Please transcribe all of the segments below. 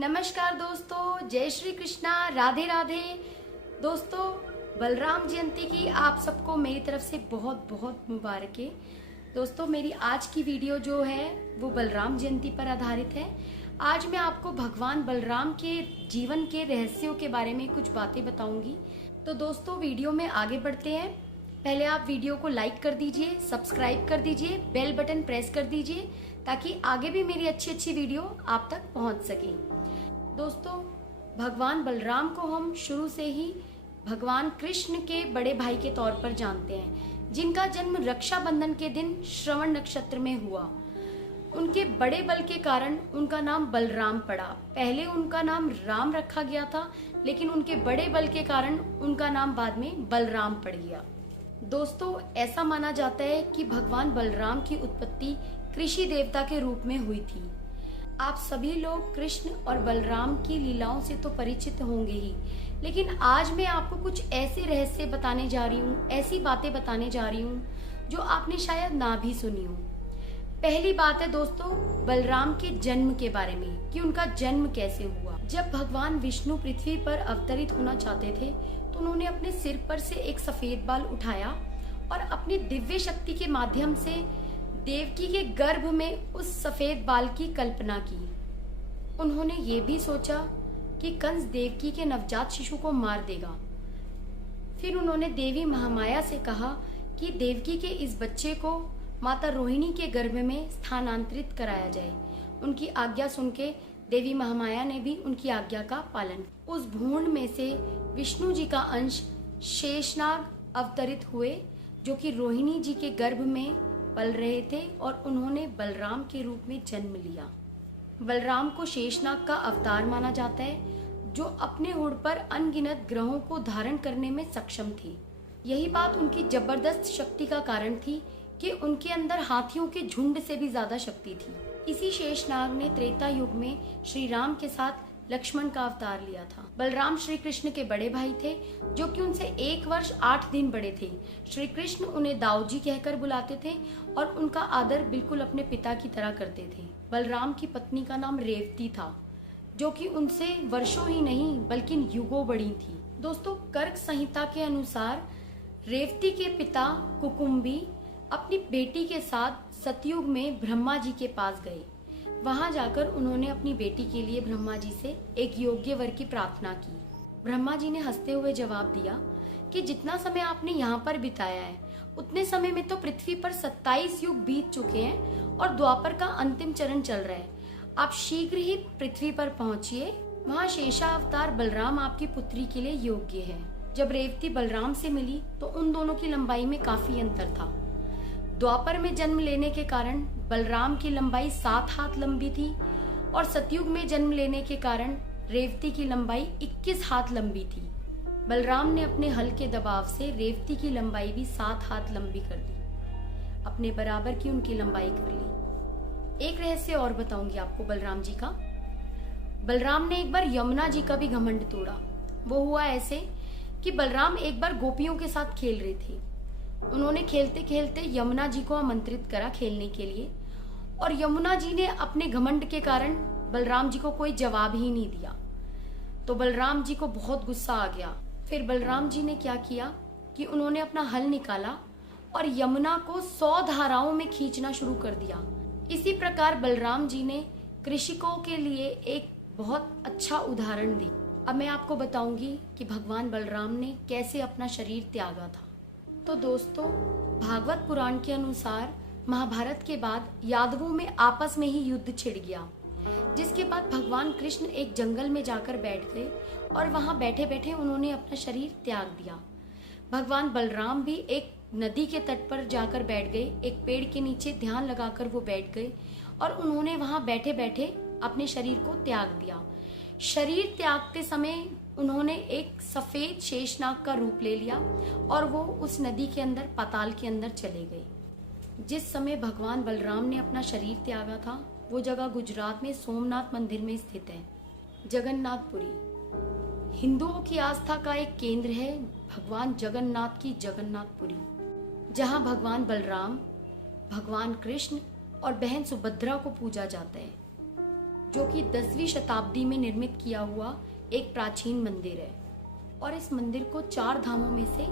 नमस्कार दोस्तों, जय श्री कृष्णा, राधे राधे। दोस्तों, बलराम जयंती की आप सबको मेरी तरफ से बहुत बहुत मुबारक है। दोस्तों, मेरी आज की वीडियो जो है वो बलराम जयंती पर आधारित है। आज मैं आपको भगवान बलराम के जीवन के रहस्यों के बारे में कुछ बातें बताऊंगी। तो दोस्तों, वीडियो में आगे बढ़ते हैं। पहले आप वीडियो को लाइक कर दीजिए, सब्सक्राइब कर दीजिए, बेल बटन प्रेस कर दीजिए ताकि आगे भी मेरी अच्छी अच्छी वीडियो आप तक पहुंच सके। दोस्तों, भगवान बलराम को हम शुरू से ही भगवान कृष्ण के बड़े भाई के तौर पर जानते हैं, जिनका जन्म रक्षाबंधन के दिन श्रवण नक्षत्र में हुआ। उनके बड़े बल के कारण उनका नाम बलराम पड़ा। पहले उनका नाम राम रखा गया था, लेकिन उनके बड़े बल के कारण उनका नाम बाद में बलराम पड़ गया। दोस्तों, ऐसा माना जाता है कि भगवान बलराम की उत्पत्ति कृषि देवता के रूप में हुई थी। आप सभी लोग कृष्ण और बलराम की लीलाओं से तो परिचित होंगे ही, लेकिन आज मैं आपको कुछ ऐसे रहस्य बताने जा रही हूँ, ऐसी बातें बताने जा रही हूँ जो आपने शायद ना भी सुनी हो। पहली बात है दोस्तों, बलराम के जन्म के बारे में कि उनका जन्म कैसे हुआ। जब भगवान विष्णु पृथ्वी पर अवतरित होना चाहते थे तो उन्होंने अपने सिर पर से एक सफेद बाल उठाया और अपनी दिव्य शक्ति के माध्यम से देवकी के गर्भ में उस सफेद बाल की कल्पना की। उन्होंने ये भी सोचा कि कंस देवकी के नवजात शिशु को मार देगा। फिर उन्होंने देवी महामाया से कहा कि देवकी के इस बच्चे को माता रोहिणी के गर्भ में स्थानांतरित कराया जाए। उनकी आज्ञा सुन के देवी महामाया ने भी उनकी आज्ञा का पालन। उस भ्रूण में से विष्णु जी का अंश शेषनाग अवतरित हुए, जो कि रोहिणी जी के गर्भ में पल रहे थे, और उन्होंने बलराम के रूप में जन्म लिया। बलराम को शेषनाग का अवतार माना जाता है, जो अपने हुड पर अनगिनत ग्रहों को धारण करने में सक्षम थे। यही बात उनकी जबरदस्त शक्ति का कारण थी कि उनके अंदर हाथियों के झुंड से भी ज्यादा शक्ति थी। इसी शेषनाग ने त्रेता युग में श्री राम के साथ लक्ष्मण का अवतार लिया था। बलराम श्री कृष्ण के बड़े भाई थे, जो कि उनसे 1 वर्ष 8 दिन बड़े थे। श्री कृष्ण उन्हें दाऊजी कहकर बुलाते थे और उनका आदर बिल्कुल अपने पिता की तरह करते थे। बलराम की पत्नी का नाम रेवती था, जो कि उनसे वर्षों ही नहीं बल्कि युगों बड़ी थी। दोस्तों, कर्क संहिता के अनुसार रेवती के पिता कुकुम्बी अपनी बेटी के साथ सतयुग में ब्रह्मा जी के पास गए। वहां जाकर उन्होंने अपनी बेटी के लिए ब्रह्मा जी से एक योग्य वर की प्रार्थना की। ब्रह्मा जी ने हंसते हुए जवाब दिया कि जितना समय आपने यहाँ पर बिताया है, उतने समय में तो पृथ्वी पर 27 युग बीत चुके हैं और द्वापर का अंतिम चरण चल रहा है। आप शीघ्र ही पृथ्वी पर पहुंचिए, वहाँ शेषावतार बलराम आपकी पुत्री के लिए योग्य है। जब रेवती बलराम से मिली तो उन दोनों की लंबाई में काफी अंतर था। द्वापर में जन्म लेने के कारण बलराम की लंबाई 7 हाथ लंबी थी, और सतयुग में जन्म लेने के कारण रेवती की लंबाई 21 हाथ लंबी थी। बलराम ने अपने हल के दबाव से रेवती की लंबाई भी 7 हाथ लंबी कर दी, अपने बराबर की उनकी लंबाई कर ली। एक रहस्य और बताऊंगी आपको बलराम जी का। बलराम ने एक बार यमुना जी का भी घमंड तोड़ा। वो हुआ ऐसे कि बलराम एक बार गोपियों के साथ खेल रहे थे। उन्होंने खेलते खेलते यमुना जी को आमंत्रित करा खेलने के लिए, और यमुना जी ने अपने घमंड के कारण बलराम जी को कोई जवाब ही नहीं दिया। तो बलराम जी को बहुत गुस्सा आ गया। फिर बलराम जी ने क्या किया कि उन्होंने अपना हल निकाला और यमुना को 100 धाराओं में खींचना शुरू कर दिया। इसी प्रकार बलराम जी ने कृषकों के लिए एक बहुत अच्छा उदाहरण दी। अब मैं आपको बताऊंगी कि भगवान बलराम ने कैसे अपना शरीर त्यागा था। तो दोस्तों, भागवत पुराण के अनुसार महाभारत के बाद यादवों में आपस में ही युद्ध छिड़ गया, जिसके बाद भगवान कृष्ण एक जंगल में जाकर बैठ गए और वहां बैठे बैठे उन्होंने अपना शरीर त्याग दिया। भगवान बलराम भी एक नदी के तट पर जाकर बैठ गए, एक पेड़ के नीचे ध्यान लगाकर वो बैठ गए और उन्होंने वहां बैठे बैठे अपने शरीर को त्याग दिया। शरीर त्यागते समय उन्होंने एक सफेद शेषनाग का रूप ले लिया और वो उस नदी के अंदर, पाताल के अंदर चले गए। जिस समय भगवान बलराम ने अपना शरीर त्यागा था, वो जगह गुजरात में सोमनाथ मंदिर में स्थित है। जगन्नाथपुरी हिंदुओं की आस्था का एक केंद्र है। भगवान जगन्नाथ की जगन्नाथपुरी, जहाँ भगवान बलराम, भगवान कृष्ण और बहन सुभद्रा को पूजा जाता है। जो कि 10वीं शताब्दी में निर्मित किया हुआ एक प्राचीन मंदिर है और इस मंदिर को 4 धामों में से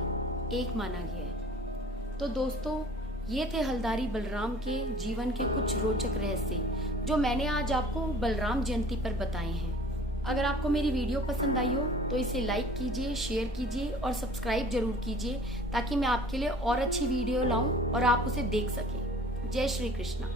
एक माना गया है। तो दोस्तों, ये थे हल्दारी बलराम के जीवन के कुछ रोचक रहस्य जो मैंने आज आपको बलराम जयंती पर बताए हैं। अगर आपको मेरी वीडियो पसंद आई हो तो इसे लाइक कीजिए, शेयर कीजिए और सब्सक्राइब जरूर कीजिए ताकि मैं आपके लिए और अच्छी वीडियो लाऊं और आप उसे देख सकें। जय श्री कृष्णा।